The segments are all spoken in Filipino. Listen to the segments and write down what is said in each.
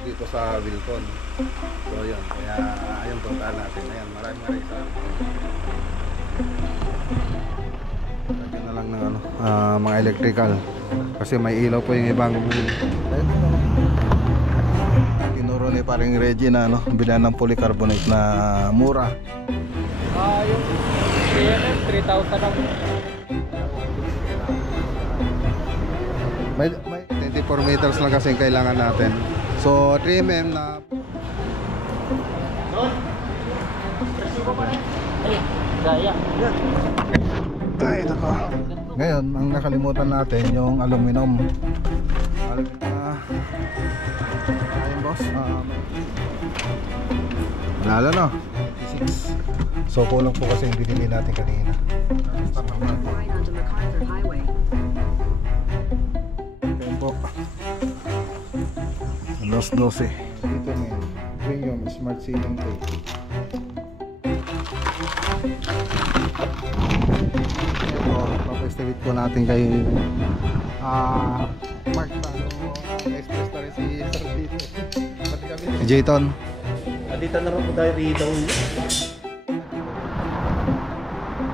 dito sa Wilton. So yun, kaya ayun, puntaan natin. Ayan, maraming salamat. Lagyan na lang ng mga electrical kasi may ilaw po yung ibang tinuro ni paring Reggie na bilan ng polycarbonate na mura. Yung CNM 3,000 ang May 24 meters lang kasi kailangan natin. So 3mm na gaya. ay nako. Ngayon ang nakalimutan natin yung aluminum. Ayun boss, lalo no 26. So kulang po kasi yung binili natin kanina. Ayun po, Los 12. Dito ngayon bring yung smart sealing tape. Papaestimate po natin kay Mark Tano. Express na rin si Sir dito. Pati kami si Jayton. Dito na rin po tayo dito.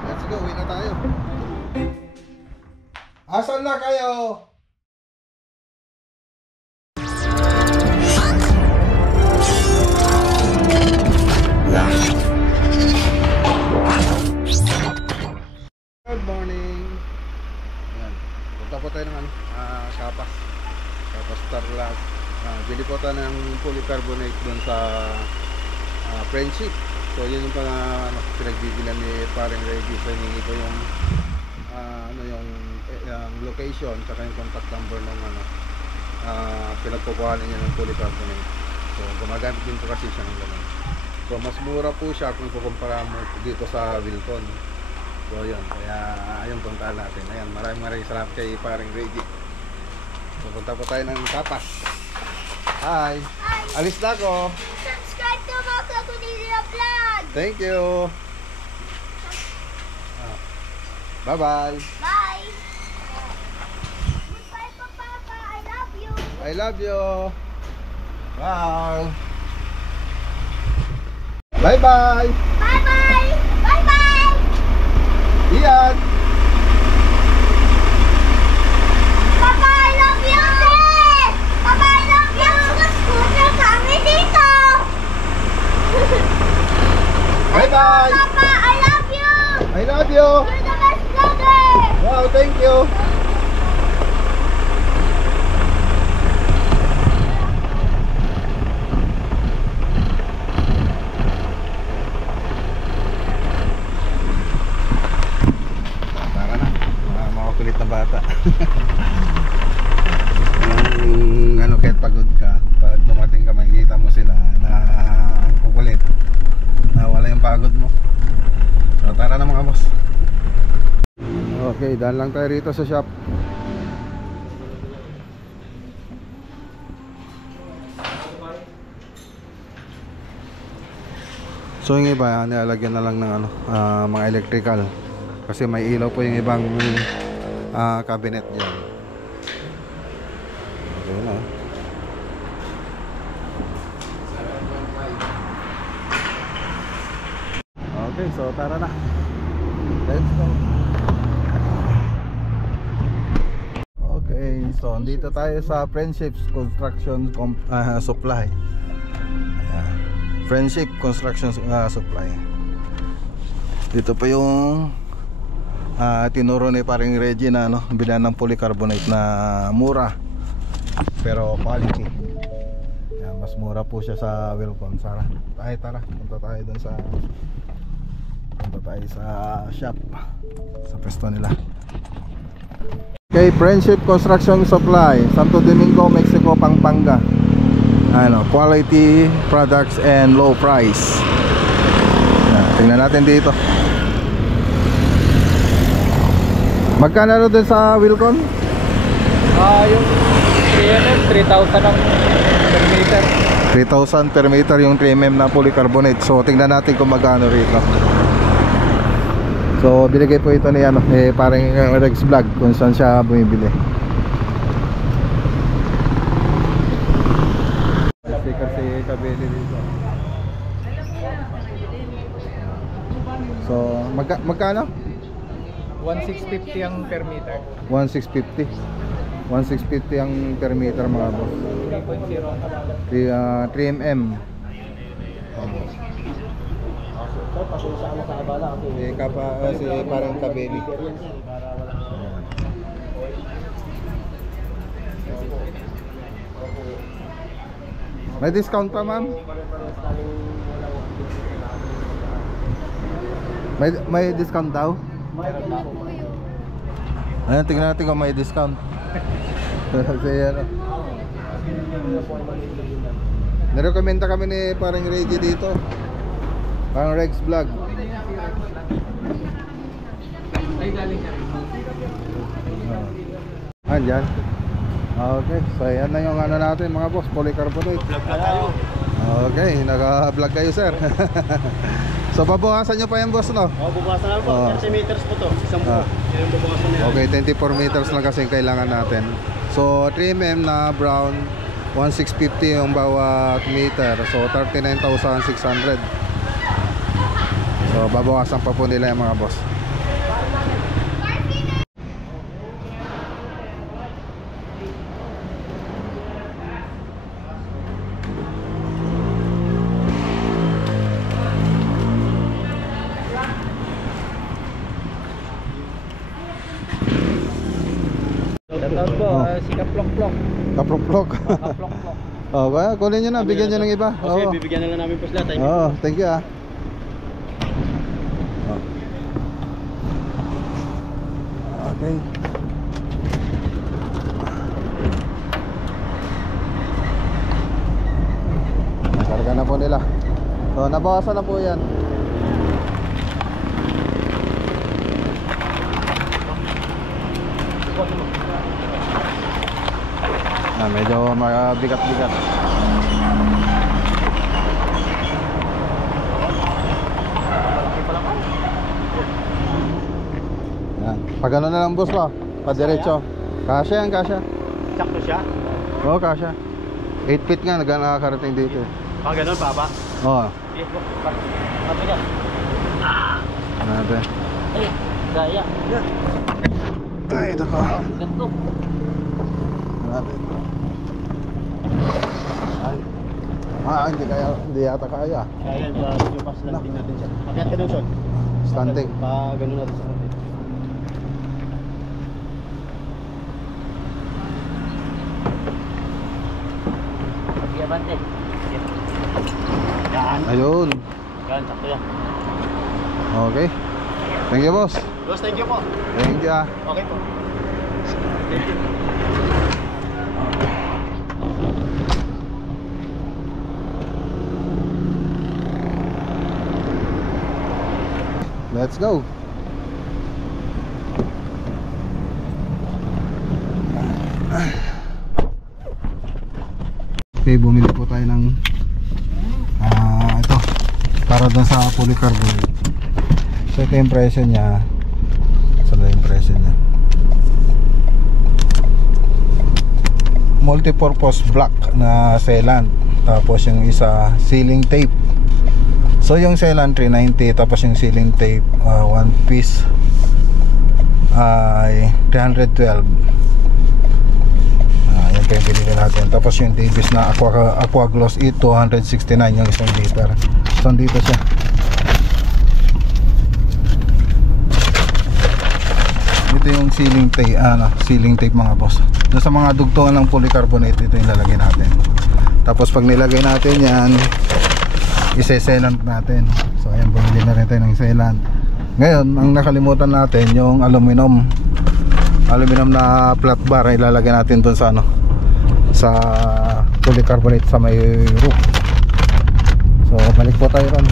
Let's go, uwi na tayo. Asan na kayo? Good morning. Ayan. Punta po tayo ng Kapas Tarlac. Bili po tayo ng polycarbonate dun sa Friendship. So yun yung pinagbibilan ni paring Reggie. So hiningi ko yung yung location tsaka yung contact number ng pinagkukuhanan niya ng polycarbonate. So gumagamit din po kasi siya ng ganun. So mas mura po siya kung kukumpara mo dito sa Wilton. So yun, kaya ayun, puntaan natin. Ayan, maraming salamat kay paring Reggie. So punta po tayo ng Kapas. Hi! Alis na ako! Subscribe to Maka Kunilira Vlog! Thank you! Bye-bye! Bye! Goodbye po, Papa! I love you! I love you! Wow! Bye-bye! Bye-bye! Bye-bye! Iyan! Papa, I love you! Papa, I love you! Mag-scooter kami dito! Bye-bye! Papa, I love you! I love you! You're the best vlogger! Wow, thank you! Tara na, makakulit na bata. Kahit pagod ka, pag dumating ka, makikita mo sila na kukulit, na wala yung pagod mo. So tara na mga boss. Okay, daan lang tayo rito sa shop. So yung iba, nilalagyan na lang ng mga electrical kasi may ilaw po yung ibang cabinet dyan. Okay na. Okay, so tara na. Let's go. Okay, so dito tayo sa Friendships Construction Supply. Ayan. Friendship Construction Supply. Dito pa yung tinuro ni paring Reggie na bilan ng polycarbonate na mura pero quality. Ayan, mas mura po siya sa Wilton. Tara, punta tayo dun sa shop, sa pwesto nila. Okay, Friendship Construction Supply, Santo Domingo, Mexico, Pampanga. Quality products and low price. Tingnan natin dito. Magkano doon sa Wilcon? Yung CNM 3,000 ang per meter. 3,000 per meter yung 3mm na polycarbonate. So tingnan natin kung magkano rito. So binigay po ito ni parang Rex Vlog kung saan siya bumibili. kabili dito. So, magkano? 1,650 ang per meter. 1,650. 1,650 ang per meter mga boss. 3.0. 3mm. Si parang kabili. May discount pa, ma'am? May discount daw? Ayan, tingnan natin kung may discount. Nirekomenda kami ni parang Reggie dito. Parang Rex Vlog. Andyan. Okay, so yan na yung ano natin mga boss, polycarbonate. Vlog na tayo. Okay, naka-vlog kayo sir. So babawasan nyo pa yung boss, no? Bubawasan na po. 30 meters po to. Isang buo. Yung bubawasan nila. Okay, 24 meters lang kasi kailangan natin. So 3mm na brown, 1,650 yung bawat meter. So 39,600. So babawasan pa po nila yung mga boss. Shoutout po, si Kaplok-Plok. Kaplok-plok. Kaplok-Plok. Oh, kaya kunin nyo na, bigyan nyo ng iba. Okay, Oo. bibigyan na lang namin po sila. Thank you. Oh, thank you ah. Oh. Okay. Nakarga na po nila. So, nabawasan na po yan. Medyo mabigat-bigat. Yan. Pag ano na lang boss pa, padiretso. Kasya yan, kasya. Sakto siya? Oo, kasya. 8 feet nga, nakakarating dito. Pag ganun, baba? Oo. Yes po. Sabi ka. Natin. Ay, gaya. Ay, ito ko. Ganto. Natin. Ay, hindi yata kaya. Kaya, yung pas landing natin siya. Pakiat ka dun, Sean. Stunting. Pa ganun natin sa landing. Bante. Yan. Ayun. Yan, sakto yan. Okay. Thank you, boss. Boss, thank you po. Thank you ah. Okay po. Thank you. Let's go. Okay, bumili po tayo ng ito para doon sa polycarbonate. So ito yung presyo niya. Saan yung presyo niya? Multipurpose block na sealant. Tapos yung isa sealing tape. So yung sealant 390, tapos yung sealing tape one piece ay 312. Yan pa yung pinili natin. Tapos yung Davis na Aqua Gloss E 269 yung isang liter. So dito siya. Dito yung sealing tape, sealing tape mga boss. Doon sa mga dugtungan ng polycarbonate, dito yung lalagay natin. Tapos pag nilagay natin yan, ise-sealant natin. So ayan, bumili na rin tayo ng sealant. Ngayon, ang nakalimutan natin yung aluminum na flat bar ay ilalagay natin doon sa sa polycarbonate sa may roof. So balik po tayo ron.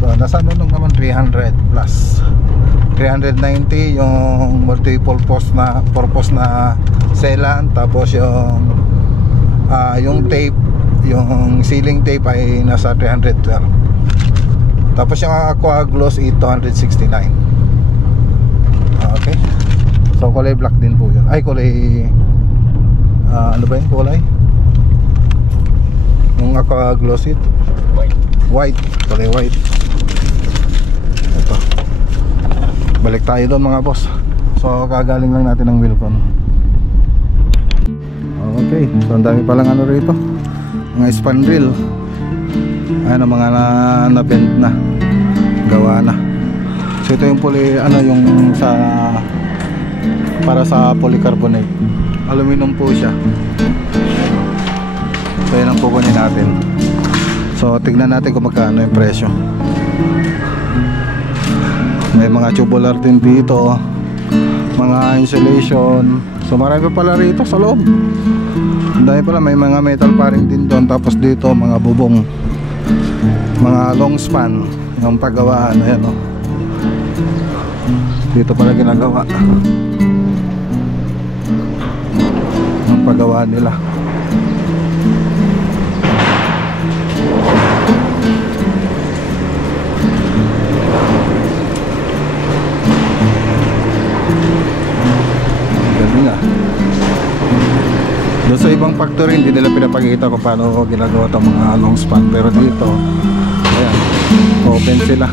So nasa naman 300 plus 390 yung multiple purpose na sealant. Tapos yung tape, yung sealing tape ay nasa 312. Tapos yung Aqua Gloss E 269. Okay. So kulay black din po yun. Ay kulay ano ba yung kulay? Yung aqua glossy. White, kulay white. Ito. Balik tayo doon mga boss. So kagaling lang natin ng Wilcon. Okay, so ang dami palang ano rito, mga spandrel. Ayan ang mga na-bend na, gawa na. So ito yung yung sa para sa polycarbonate. Aluminum po siya. So yan ang kukunin natin. So tignan natin kung magkano yung presyo. May mga tubular din dito, mga insulation. So marami pa pala rito sa loob. Dahil pala may mga metal paring din doon. Tapos dito mga bubong, mga long span, yung paggawaan. Ayan o, dito pala ginagawa ang paggawaan nila. Galing ah. Doon sa ibang factory hindi nila pinapakita kung paano ginagawa itong mga long span, pero dito ayan, open sila.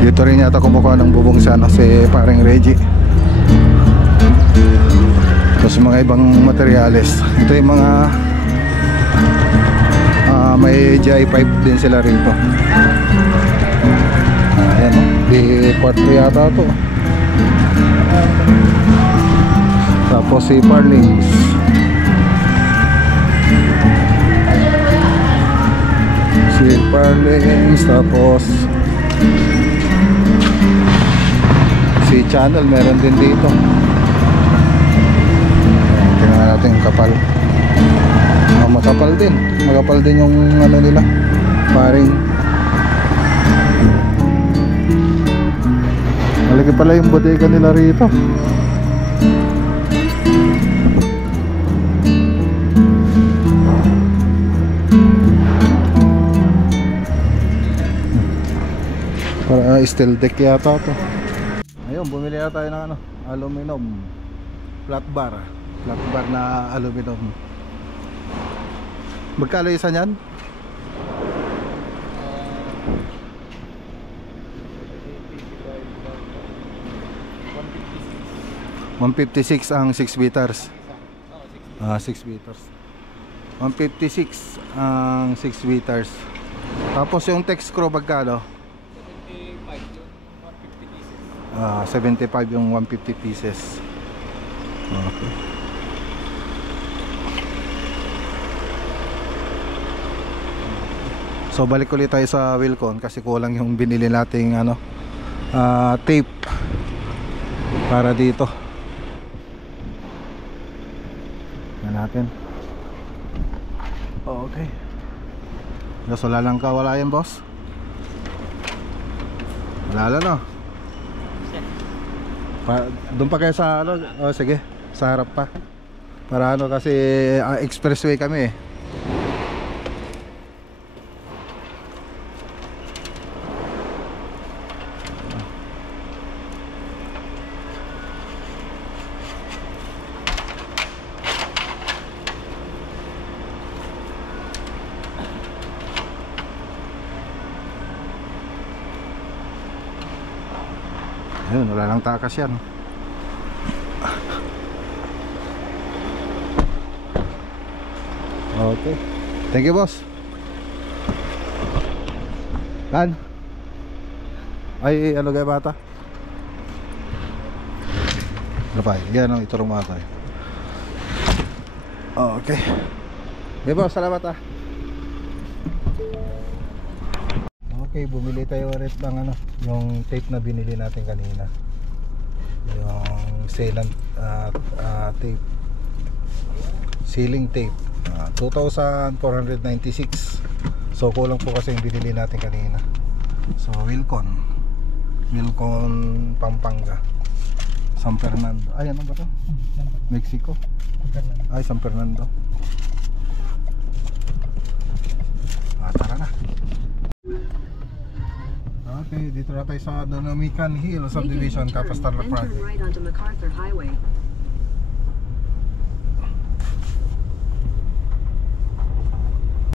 Dito rin yata kumukuha ng bubong si paring Reggie. Tapos mga ibang materyales. Ito yung mga may GI pipe din sila rito. Ayan o, di 4 yata to. Tapos si Parlings. Si Parlings. Tapos si Channel meron din dito. Tingnan natin yung kapal. Makapal din yung ano nila, paring. Malaki pala yung bodega nila rito. Para steel deck yata to. Ayun, bumili na tayo ng ano, aluminum flat bar na aluminum. Magkano isa niyan? 156 ang 6 meters. 6 meters. 156 ang 6 meters. Tapos yung text screw magkano? 75 yung 150 pieces. Okay. So balik ulit tayo sa Wilcon kasi kulang yung binili nating tape para dito. Yan natin. Okay. So wala lang wala yan, boss. Wala no. Doon pa kayo sa sige, sa harap pa. Para kasi expressway kami eh. Ayun, wala lang takas yan. Okay. Thank you, boss. Kan? Ay, ano kayo bata? Ano pa? Yan, iturong mga tayo. Okay. Okay, boss, salamat ah. Okay, bumili tayo ulit ng yung tape na binili natin kanina. Yung sealant tape. Sealing tape. 2,496. So kulang po kasi yung binili natin kanina. So Wilcon Pampanga, San Fernando. Ay, ano ba to? Mexico. Ay, San Fernando. Okay, dito na tayo sa Donomican Hill Subdivision, Capas Tarlac Then turn Project. right onto MacArthur Highway.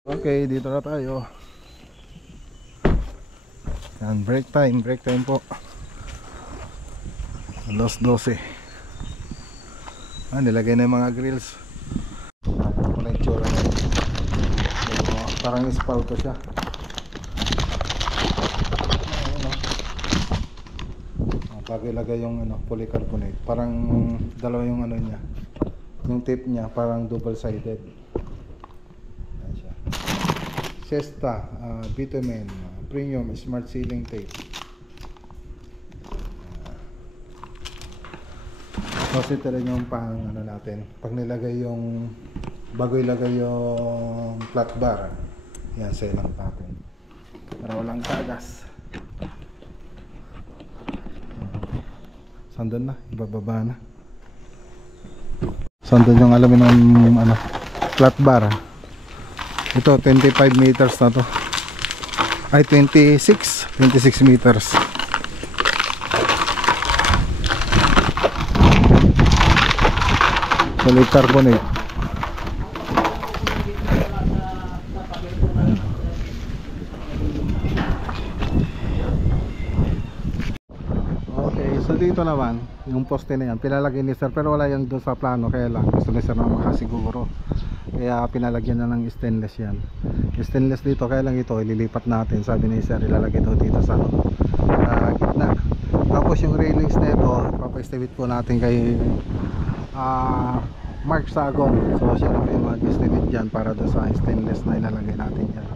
Okay, dito na tayo. Yan, break time po. Alas 12. Nilagay na yung mga grills. Ito po na yung tsura niya. So, parang espalto siya. Bago ilagay yung polycarbonate. Parang dalawa yung niya. Yung tape niya parang double sided. Yan siya. Sesta, bitumen, premium smart sealing tape. Kasi rin yung pang natin. Pag nilagay yung bago ilagay yung flat bar, yan selang natin. Para walang tagas. Sandun na, ibababa na. Sandun yung aluminum flat bar. Ito 25 meters na to. Ay 26 meters. Solid carbonate. Okay, so dito naman yung poste na yan pinalagay ni sir, pero wala yan doon sa plano, kaya lang gusto ni sir na makasiguro, kaya pinalagyan na ng stainless yan. Stainless dito, kaya lang ito ililipat natin, sabi ni sir ilalagay ito dito sa gitna. Tapos yung railings na ito papaestimate po natin kay Mark Sagon. So siya na po yung mag-estimate dyan para doon sa stainless na ilalagay natin dyan.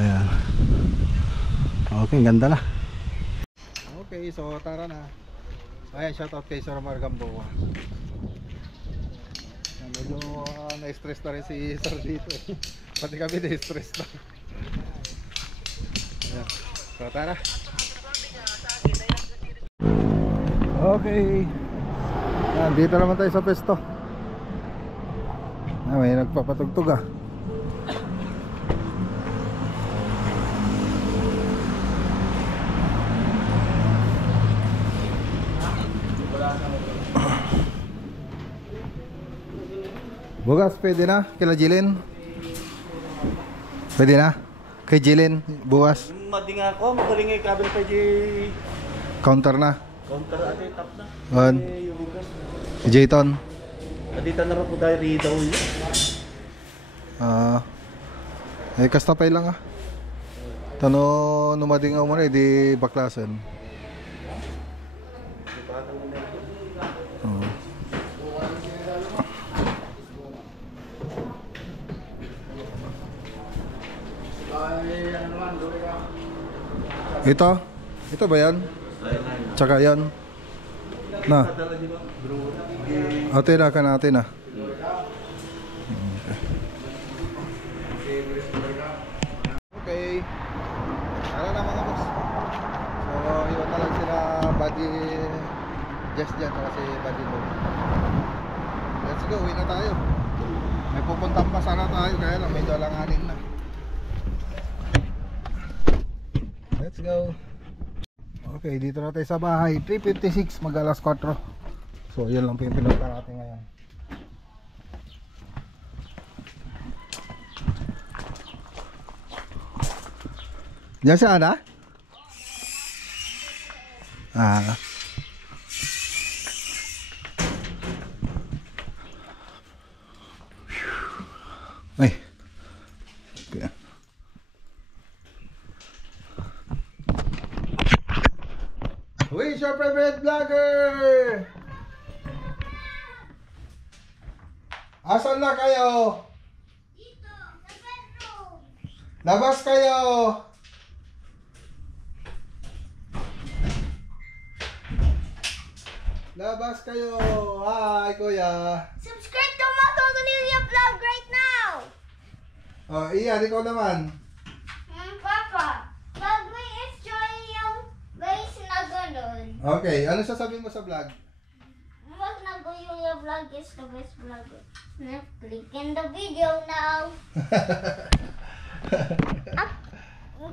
Ayan. Okay, ganda na. Okay, so tara na. Ayan, shoutout kay Sir Omar Gamboa. Medyo na-stress na rin si Sir dito eh. Pati kami na-stress na. Ayan. So tara. Okay. Ayan, dito naman tayo sa pesto. May nagpapatugtog ah. Bukas, pwede na? Kila Jilin? Pwede na? Kay Jilin, bukas? Madi nga ako, magaling nga kabel pa di Counter na? counter ate tap na. On? Yung bukas. Jayton? Adita na rin po tayo daw yun. Kastapay lang ah. Tano numading ako muna, di baklasan. Ito ba yan? Tsaka yan. Na. Ate na ka natin ah. Okay. Tara na mga boss. So iwan na lang sila Buddy Just dyan kasi Buddy Mo. Let's go, uwi na tayo. May pupuntang pa sana tayo, kaya lang medyo alanganin na. Let's go. Okay, dito na tayo sa bahay. 3:56, mag alas 4. So yun lang po yung pinunta natin ngayon. Diyan siya na? Ay. Okay. Who is your favorite vlogger? Asan na kayo? Dito, sa bedroom. Labas kayo. Labas kayo. Hi, kuya. Subscribe to Mato Ganilla Vlog right now. Oh, Ian, ikaw naman. Papa, pag may enjoy yung base na ganun, Okay, ano sasabihin mo sa vlog? wag na yung Kuya Vlog is the best vlogger. Click in the video now.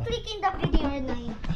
Click in the video now.